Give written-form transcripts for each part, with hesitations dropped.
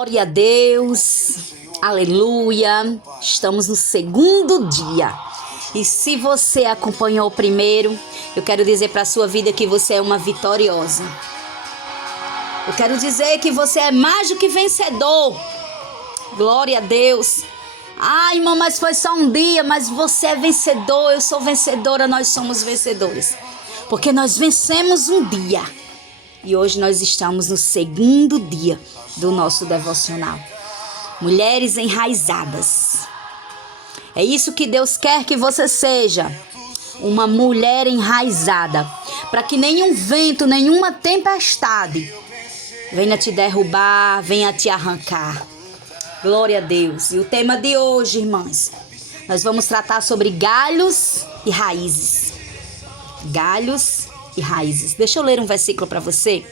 Glória a Deus, aleluia, estamos no segundo dia. E se você acompanhou o primeiro, eu quero dizer para a sua vida que você é uma vitoriosa. Eu quero dizer que você é mais do que vencedor. Glória a Deus. Ai, irmão, mas foi só um dia, mas você é vencedor, eu sou vencedora, nós somos vencedores. Porque nós vencemos um dia. E hoje nós estamos no segundo dia do nosso devocional. Mulheres enraizadas. É isso que Deus quer que você seja. Uma mulher enraizada. Para que nenhum vento, nenhuma tempestade venha te derrubar, venha te arrancar. Glória a Deus. E o tema de hoje, irmãs, nós vamos tratar sobre galhos e raízes. Galhos e raízes. Deixa eu ler um versículo para você.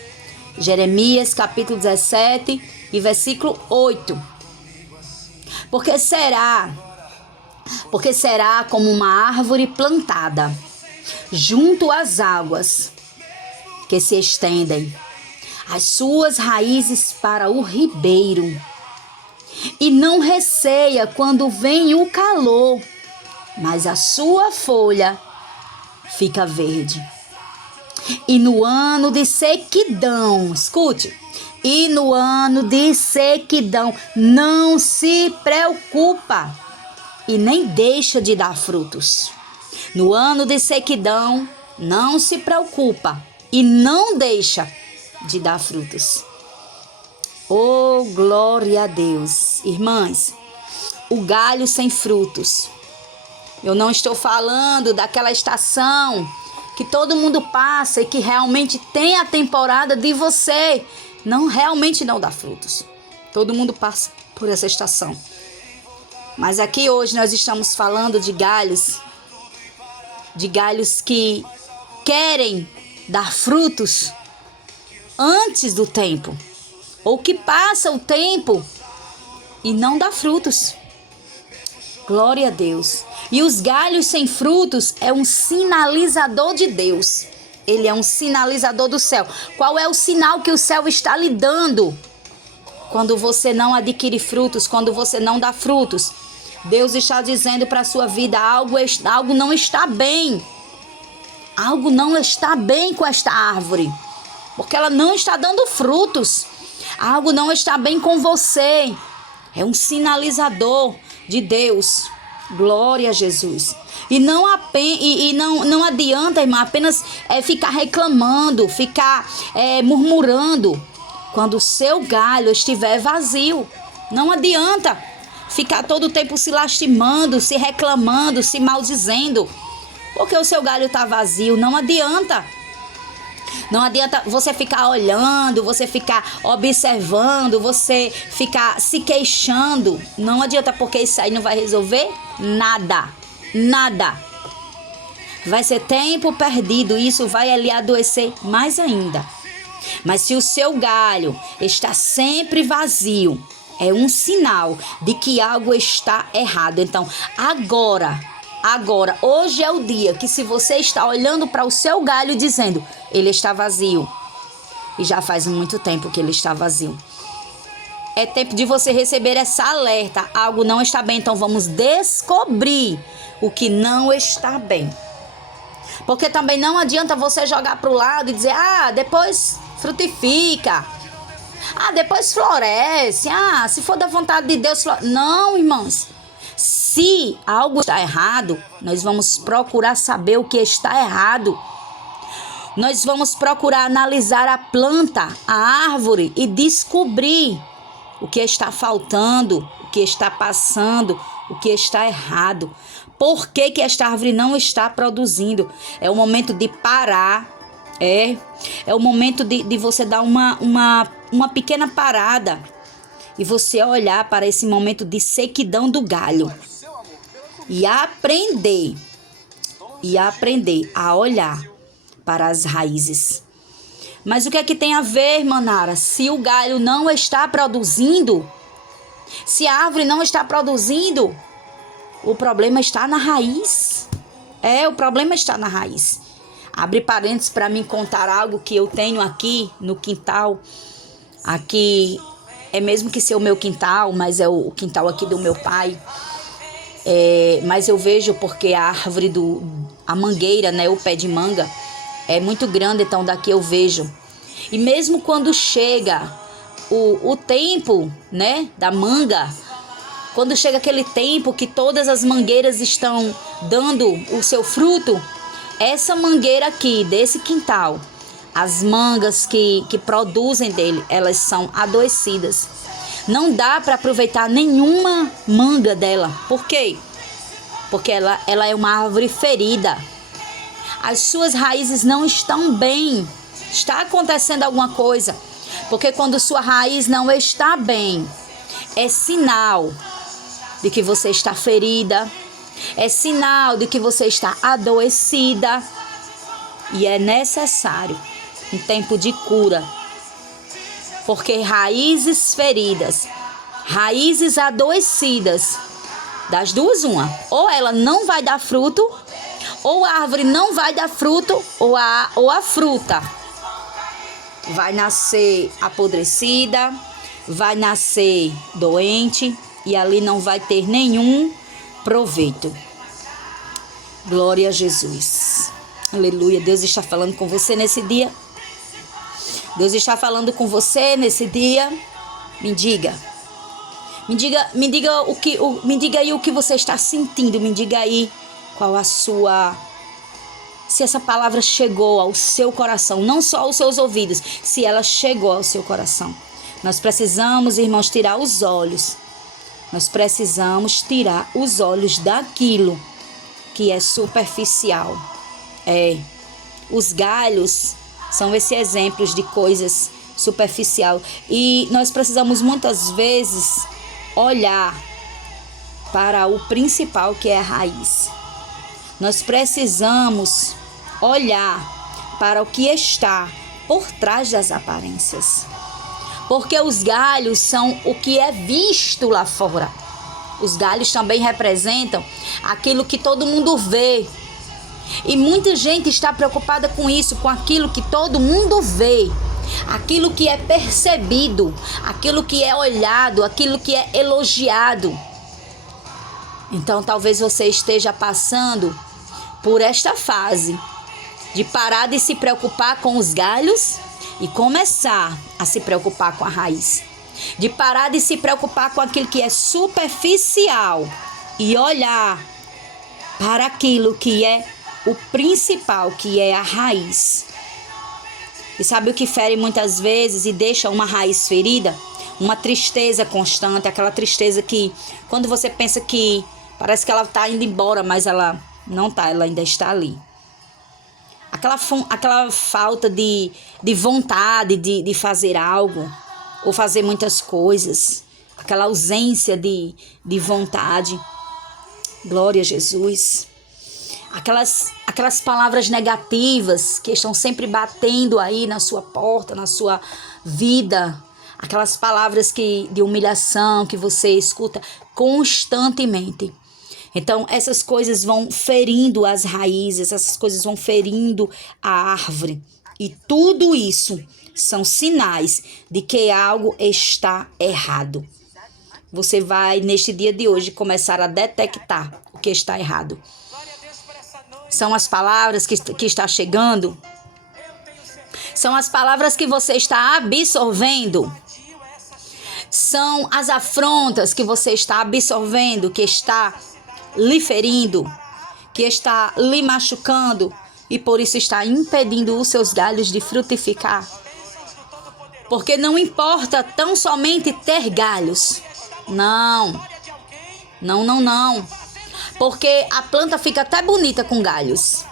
Jeremias capítulo 17 e versículo 8. Porque será como uma árvore plantada junto às águas que se estendem as suas raízes para o ribeiro, e não receia quando vem o calor, mas a sua folha fica verde. E no ano de sequidão, escute, e no ano de sequidão não se preocupa e nem deixa de dar frutos. No ano de sequidão não se preocupa e não deixa de dar frutos. Oh, glória a Deus. Irmãs, o galho sem frutos. Eu não estou falando daquela estação que todo mundo passa e que realmente tem a temporada de você realmente não dá frutos. Todo mundo passa por essa estação. Mas aqui hoje nós estamos falando de galhos que querem dar frutos antes do tempo, ou que passa o tempo e não dá frutos. Glória a Deus. E os galhos sem frutos é um sinalizador de Deus. Ele é um sinalizador do céu. Qual é o sinal que o céu está lhe dando? Quando você não adquire frutos, quando você não dá frutos, Deus está dizendo para a sua vida, algo não está bem. Algo não está bem com esta árvore, porque ela não está dando frutos. Algo não está bem com você. É um sinalizador de Deus. Glória a Jesus. E não adianta, irmã, apenas ficar reclamando, ficar murmurando quando o seu galho estiver vazio. Não adianta ficar todo o tempo se lastimando, se reclamando, se maldizendo, porque o seu galho está vazio. Não adianta. Não adianta você ficar olhando, você ficar observando, você ficar se queixando. Não adianta, porque isso aí não vai resolver nada. Nada. Vai ser tempo perdido, isso vai lhe adoecer mais ainda. Mas se o seu galho está sempre vazio, é um sinal de que algo está errado. Então, agora, hoje é o dia que, se você está olhando para o seu galho dizendo, ele está vazio, e já faz muito tempo que ele está vazio, é tempo de você receber essa alerta. Algo não está bem, então vamos descobrir o que não está bem. Porque também não adianta você jogar para o lado e dizer, depois frutifica, depois floresce, se for da vontade de Deus, não, irmãos. Se algo está errado, nós vamos procurar saber o que está errado. Nós vamos procurar analisar a planta, a árvore, e descobrir o que está faltando, o que está passando, o que está errado. Por que esta árvore não está produzindo? É o momento de parar. É o momento de você dar uma pequena parada e você olhar para esse momento de sequidão do galho e aprender a olhar para as raízes. Mas o que é que tem a ver, irmã Nara? Se o galho não está produzindo, se a árvore não está produzindo, o problema está na raiz. O problema está na raiz. Abre parênteses para mim contar algo que eu tenho aqui no quintal, aqui É mesmo que ser o meu quintal, mas é o quintal aqui do meu pai. Mas eu vejo porque a árvore a mangueira, né, o pé de manga, é muito grande, então daqui eu vejo. E mesmo quando chega o tempo, né, da manga, quando chega aquele tempo que todas as mangueiras estão dando o seu fruto, essa mangueira aqui, desse quintal, as mangas que produzem dele, elas são adoecidas. Não dá para aproveitar nenhuma manga dela. Por quê? Porque ela é uma árvore ferida. As suas raízes não estão bem. Está acontecendo alguma coisa. Porque quando sua raiz não está bem, é sinal de que você está ferida. É sinal de que você está adoecida. E é necessário um tempo de cura. Porque raízes feridas, raízes adoecidas, das duas uma. Ou ela não vai dar fruto, ou a árvore não vai dar fruto, ou a fruta vai nascer apodrecida, vai nascer doente e ali não vai ter nenhum proveito. Glória a Jesus. Aleluia. Deus está falando com você nesse dia. Deus está falando com você nesse dia. Me diga aí o que você está sentindo. Me diga aí qual a sua... Se essa palavra chegou ao seu coração, não só aos seus ouvidos, se ela chegou ao seu coração. Nós precisamos, irmãos, tirar os olhos. Nós precisamos tirar os olhos daquilo que é superficial. Os galhos são esses exemplos de coisas superficial. E nós precisamos muitas vezes olhar para o principal, que é a raiz. Nós precisamos olhar para o que está por trás das aparências. Porque os galhos são o que é visto lá fora. Os galhos também representam aquilo que todo mundo vê. E muita gente está preocupada com isso, com aquilo que todo mundo vê. Aquilo que é percebido, aquilo que é olhado, aquilo que é elogiado. Então talvez você esteja passando por esta fase de parar de se preocupar com os galhos e começar a se preocupar com a raiz. De parar de se preocupar com aquilo que é superficial e olhar para aquilo que é o principal, que é a raiz. E sabe o que fere muitas vezes e deixa uma raiz ferida? Uma tristeza constante, aquela tristeza que quando você pensa que parece que ela está indo embora, mas ela não está, ela ainda está ali. Aquela falta de vontade de fazer algo ou fazer muitas coisas. Aquela ausência de vontade. Glória a Jesus. Aquelas palavras negativas que estão sempre batendo aí na sua porta, na sua vida. Aquelas palavras de humilhação que você escuta constantemente. Então, essas coisas vão ferindo as raízes, essas coisas vão ferindo a árvore. E tudo isso são sinais de que algo está errado. Você vai, neste dia de hoje, começar a detectar o que está errado. São as palavras que está chegando. São as palavras que você está absorvendo. São as afrontas que você está absorvendo, que está lhe ferindo, que está lhe machucando e por isso está impedindo os seus galhos de frutificar. Porque não importa tão somente ter galhos. Não. Porque a planta fica até bonita com galhos.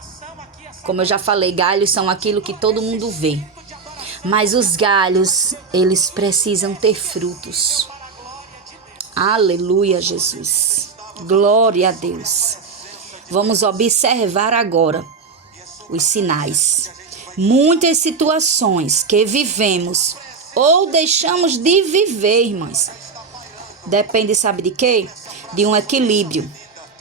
Como eu já falei, galhos são aquilo que todo mundo vê. Mas os galhos, eles precisam ter frutos. Aleluia, Jesus. Glória a Deus. Vamos observar agora os sinais. Muitas situações que vivemos ou deixamos de viver, irmãs, depende, sabe de quê? De um equilíbrio.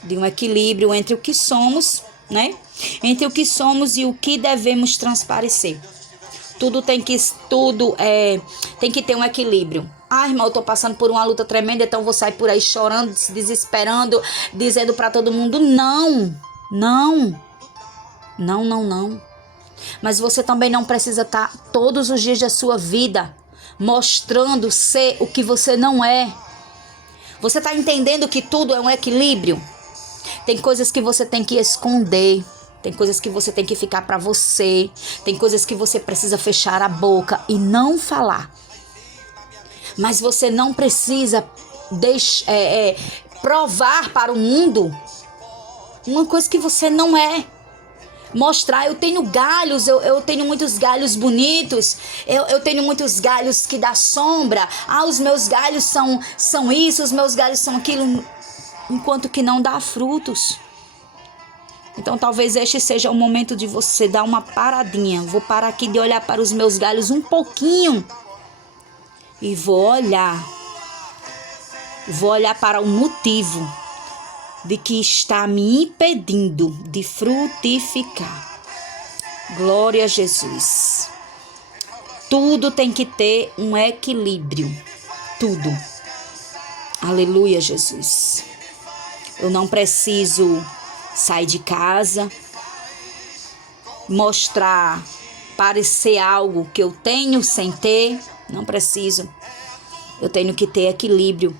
De um equilíbrio entre o que somos, né? Entre o que somos e o que devemos transparecer. Tudo tem que ter um equilíbrio. Ah, irmão, eu tô passando por uma luta tremenda, então vou sair por aí chorando, se desesperando, dizendo para todo mundo, não. Mas você também não precisa estar todos os dias da sua vida mostrando ser o que você não é. Você está entendendo que tudo é um equilíbrio? Tem coisas que você tem que esconder. Tem coisas que você tem que ficar para você. Tem coisas que você precisa fechar a boca e não falar. Mas você não precisa provar para o mundo uma coisa que você não é. Mostrar, eu tenho galhos, eu tenho muitos galhos bonitos, eu tenho muitos galhos que dá sombra. Ah, os meus galhos são isso, os meus galhos são aquilo, enquanto que não dá frutos. Então talvez este seja o momento de você dar uma paradinha. Vou parar aqui de olhar para os meus galhos um pouquinho e vou olhar para o motivo de que está me impedindo de frutificar. Glória a Jesus. Tudo tem que ter um equilíbrio. Tudo. Aleluia, Jesus. Eu não preciso sair de casa, mostrar, parecer algo que eu tenho sem ter. Não preciso. Eu tenho que ter equilíbrio.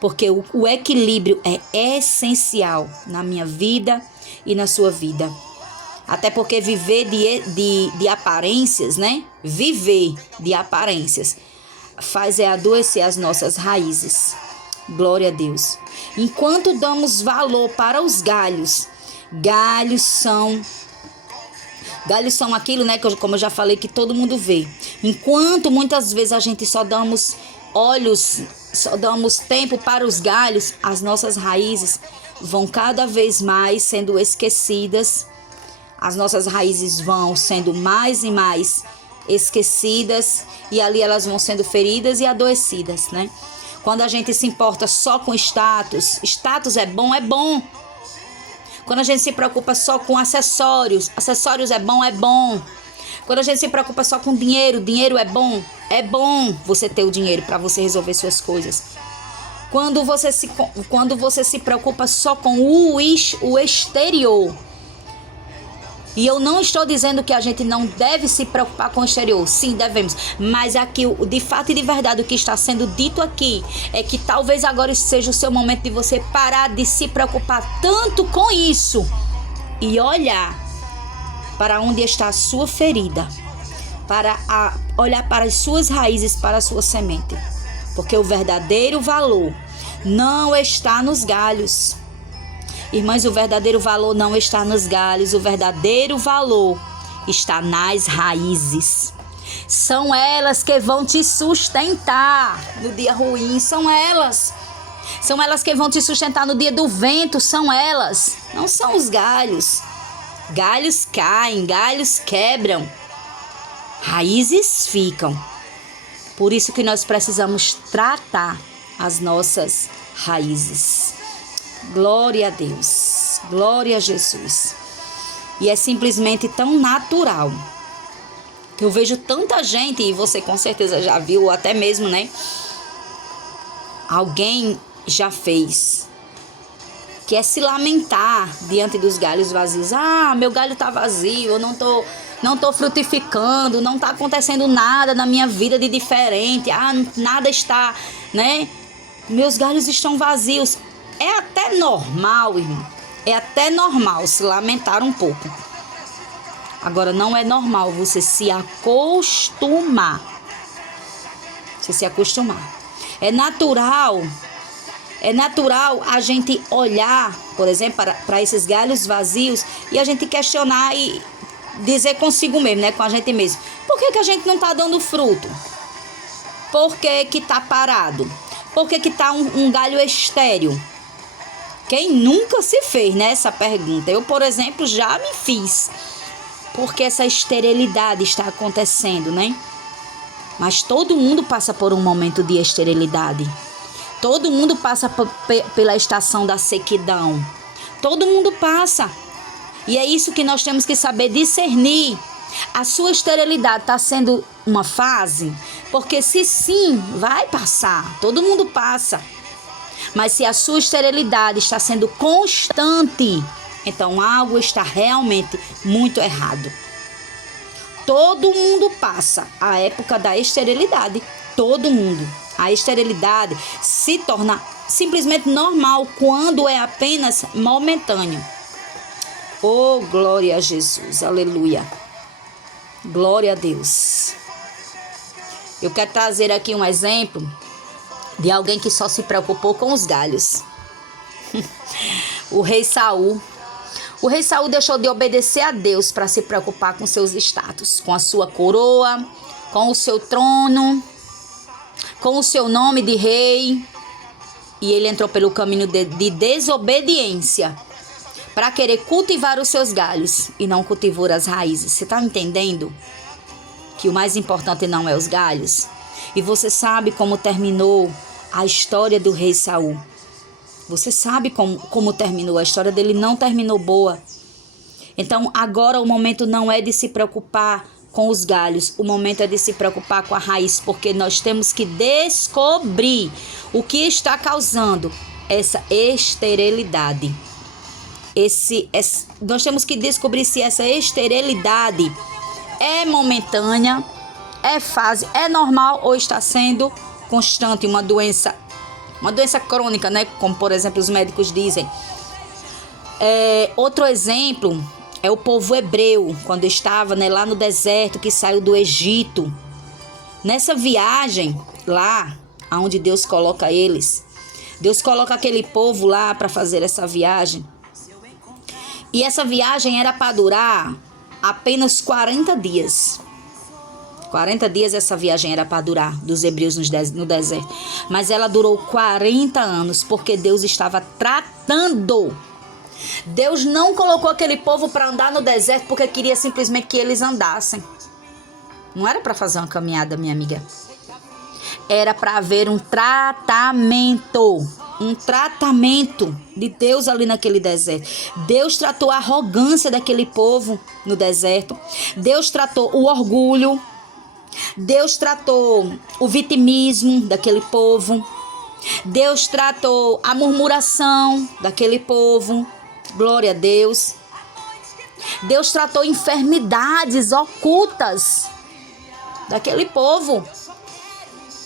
Porque o equilíbrio é essencial na minha vida e na sua vida. Até porque viver de aparências, né? Viver de aparências faz adoecer as nossas raízes. Glória a Deus. Enquanto damos valor para os galhos, galhos são aquilo, né? Como eu já falei, que todo mundo vê. Enquanto muitas vezes a gente só damos tempo para os galhos, as nossas raízes vão cada vez mais sendo esquecidas. As nossas raízes vão sendo mais e mais esquecidas e ali elas vão sendo feridas e adoecidas, né? Quando a gente se importa só com status é bom, é bom. Quando a gente se preocupa só com acessórios é bom, é bom. Quando a gente se preocupa só com dinheiro é bom você ter o dinheiro para você resolver suas coisas. Quando você se preocupa só com o exterior, e eu não estou dizendo que a gente não deve se preocupar com o exterior, sim, devemos, mas aqui, de fato e de verdade, o que está sendo dito aqui é que talvez agora seja o seu momento de você parar de se preocupar tanto com isso e olhar para onde está a sua ferida, olhar para as suas raízes, para a sua semente. Porque o verdadeiro valor não está nos galhos. Irmãs, o verdadeiro valor não está nos galhos, o verdadeiro valor está nas raízes. São elas que vão te sustentar no dia ruim, são elas. São elas que vão te sustentar no dia do vento, são elas. Não são os galhos. Galhos caem, galhos quebram, raízes ficam. Por isso que nós precisamos tratar as nossas raízes. Glória a Deus, glória a Jesus. E é simplesmente tão natural. Eu vejo tanta gente, e você com certeza já viu, ou até mesmo, né? Alguém já fez, que é se lamentar diante dos galhos vazios. Ah, meu galho tá vazio, eu não tô frutificando, não tá acontecendo nada na minha vida de diferente. Ah, nada está, né? Meus galhos estão vazios. É até normal, irmão. É até normal se lamentar um pouco. Agora, não é normal você se acostumar. É natural a gente olhar, por exemplo, para esses galhos vazios e a gente questionar e dizer consigo mesmo, né? Com a gente mesmo. Por que a gente não está dando fruto? Por que está parado? Por que está um galho estéril? Quem nunca se fez, né, essa pergunta? Eu, por exemplo, já me fiz. Porque essa esterilidade está acontecendo, né? Mas todo mundo passa por um momento de esterilidade. Todo mundo passa pela estação da sequidão. Todo mundo passa. E é isso que nós temos que saber discernir. A sua esterilidade está sendo uma fase? Porque se sim, vai passar. Todo mundo passa. Mas se a sua esterilidade está sendo constante, então algo está realmente muito errado. Todo mundo passa a época da esterilidade. Todo mundo. A esterilidade se torna simplesmente normal quando é apenas momentâneo. Oh, glória a Jesus. Aleluia. Glória a Deus. Eu quero trazer aqui um exemplo de alguém que só se preocupou com os galhos. O rei Saul. O rei Saul deixou de obedecer a Deus para se preocupar com seus status, com a sua coroa, com o seu trono, com o seu nome de rei. E ele entrou pelo caminho de desobediência para querer cultivar os seus galhos e não cultivar as raízes. Você está entendendo que o mais importante não é os galhos? E você sabe como terminou a história do rei Saul. Você sabe como terminou. A história dele não terminou boa. Então agora o momento não é de se preocupar com os galhos. O momento é de se preocupar com a raiz. Porque nós temos que descobrir o que está causando essa esterilidade. Nós temos que descobrir se essa esterilidade é momentânea, é fase, é normal ou está sendo constante, uma doença crônica, né? Como por exemplo os médicos dizem. Outro exemplo é o povo hebreu, quando estava, né, lá no deserto, que saiu do Egito. Nessa viagem lá, onde Deus coloca eles, Deus coloca aquele povo lá para fazer essa viagem. E essa viagem era para durar apenas 40 dias. 40 dias essa viagem era para durar, dos hebreus no deserto. Mas ela durou 40 anos, porque Deus estava tratando. Deus não colocou aquele povo para andar no deserto porque queria simplesmente que eles andassem. Não era para fazer uma caminhada, minha amiga. Era para haver um tratamento. Um tratamento de Deus ali naquele deserto. Deus tratou a arrogância daquele povo no deserto. Deus tratou o orgulho. Deus tratou o vitimismo daquele povo. Deus tratou a murmuração daquele povo. Glória a Deus. Deus tratou enfermidades ocultas daquele povo.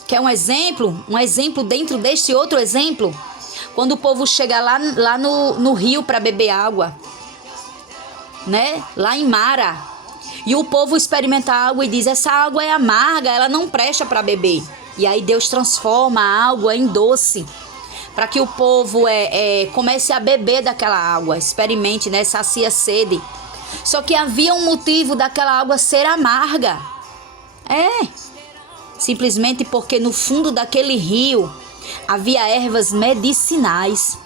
Quer um exemplo? Um exemplo dentro deste outro exemplo? Quando o povo chega lá no rio para beber água, né? Lá em Mara. E o povo experimenta a água e diz: essa água é amarga, ela não presta para beber. E aí Deus transforma a água em doce, para que o povo comece a beber daquela água. Experimente, né? Sacia a sede. Só que havia um motivo daquela água ser amarga. Simplesmente porque no fundo daquele rio havia ervas medicinais.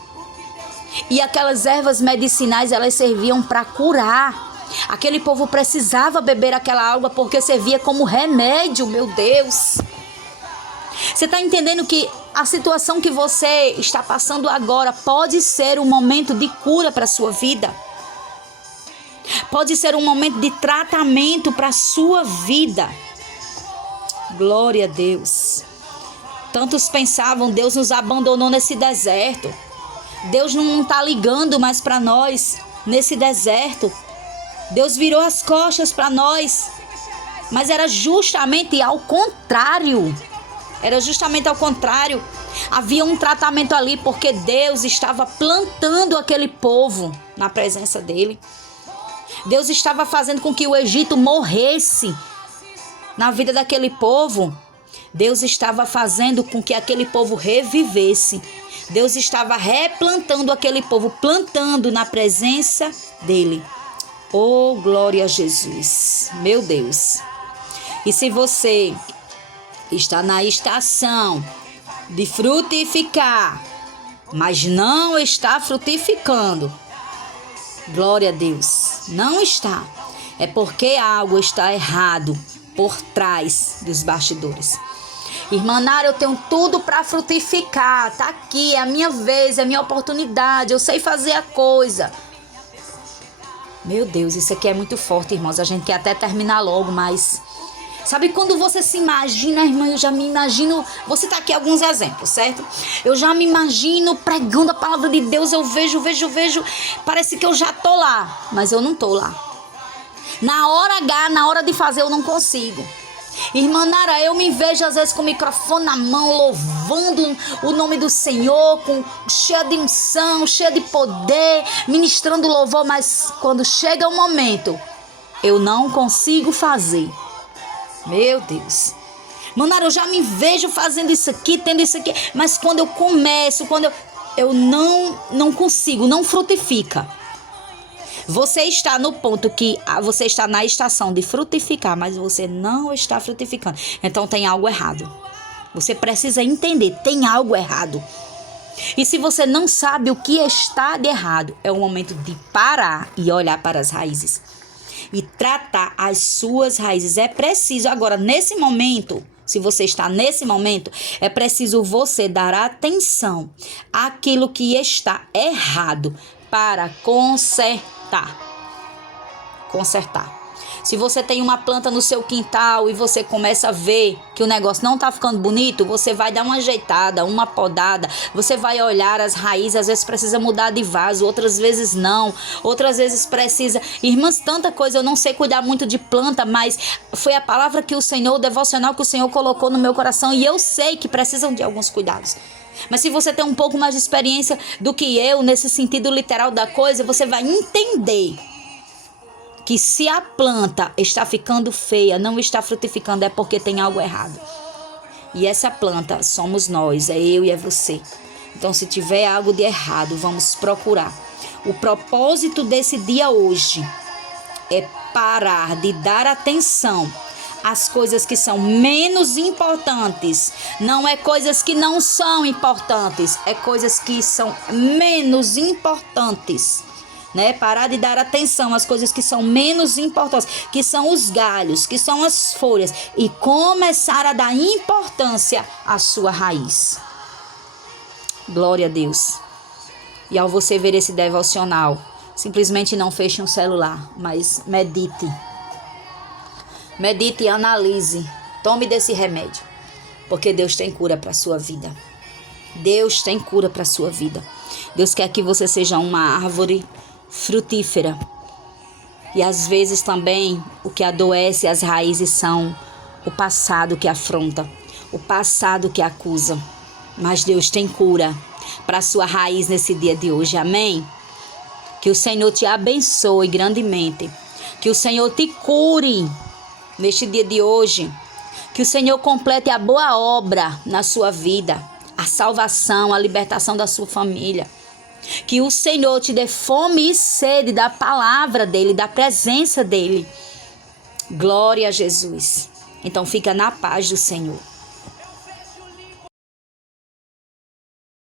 E aquelas ervas medicinais, elas serviam para curar. Aquele povo precisava beber aquela água porque servia como remédio, meu Deus. Você está entendendo que a situação que você está passando agora pode ser um momento de cura para a sua vida? Pode ser um momento de tratamento para a sua vida. Glória a Deus. Tantos pensavam, Deus nos abandonou nesse deserto. Deus não está ligando mais para nós nesse deserto. Deus virou as costas para nós. Mas era justamente ao contrário. Era justamente ao contrário. Havia um tratamento ali porque Deus estava plantando aquele povo na presença dele. Deus estava fazendo com que o Egito morresse na vida daquele povo. Deus estava fazendo com que aquele povo revivesse. Deus estava replantando aquele povo, plantando na presença dele. Oh, glória a Jesus, meu Deus. E se você está na estação de frutificar, mas não está frutificando, glória a Deus, não está. É porque algo está errado por trás dos bastidores. Irmã Nara, eu tenho tudo para frutificar. Tá aqui, é a minha vez, é a minha oportunidade. Eu sei fazer a coisa. Meu Deus, isso aqui é muito forte, irmãos. A gente quer até terminar logo, mas... Sabe quando você se imagina, irmã, eu já me imagino... Vou citar aqui alguns exemplos, certo? Eu já me imagino pregando a palavra de Deus, eu vejo. Parece que eu já tô lá, mas eu não tô lá. Na hora H, na hora de fazer, eu não consigo. Irmã Nara, eu me vejo às vezes com o microfone na mão, louvando o nome do Senhor, cheia de unção, cheia de poder, ministrando louvor, mas quando chega o momento, eu não consigo fazer. Meu Deus. Nara, eu já me vejo fazendo isso aqui, tendo isso aqui, mas quando eu começo, eu não consigo, não frutifica. Você está no ponto que você está na estação de frutificar, mas você não está frutificando. Então tem algo errado. Você precisa entender, tem algo errado. E se você não sabe o que está de errado, é o momento de parar e olhar para as raízes. E tratar as suas raízes. É preciso agora, nesse momento, se você está nesse momento, é preciso você dar atenção àquilo que está errado para consertar. Se você tem uma planta no seu quintal e você começa a ver que o negócio não está ficando bonito, você vai dar uma ajeitada, uma podada, você vai olhar as raízes, às vezes precisa mudar de vaso, outras vezes não, outras vezes precisa... Irmãs, tanta coisa, eu não sei cuidar muito de planta, mas foi a palavra que o Senhor, o devocional que o Senhor colocou no meu coração e eu sei que precisam de alguns cuidados. Mas se você tem um pouco mais de experiência do que eu, nesse sentido literal da coisa, você vai entender que se a planta está ficando feia, não está frutificando, é porque tem algo errado. E essa planta somos nós, é eu e é você. Então, se tiver algo de errado, vamos procurar. O propósito desse dia hoje é parar de dar atenção as coisas que são menos importantes. Não é coisas que não são importantes, é coisas que são menos importantes, né? Parar de dar atenção às coisas que são menos importantes, que são os galhos, que são as folhas, e começar a dar importância à sua raiz. Glória a Deus. E ao você ver esse devocional, simplesmente não feche um celular, mas medite. Medite e analise. Tome desse remédio. Porque Deus tem cura para a sua vida. Deus tem cura para a sua vida. Deus quer que você seja uma árvore frutífera. E às vezes também o que adoece as raízes são o passado que afronta, o passado que acusa. Mas Deus tem cura para a sua raiz nesse dia de hoje. Amém? Que o Senhor te abençoe grandemente. Que o Senhor te cure neste dia de hoje, que o Senhor complete a boa obra na sua vida, a salvação, a libertação da sua família. Que o Senhor te dê fome e sede da palavra dEle, da presença dEle. Glória a Jesus. Então fica na paz do Senhor.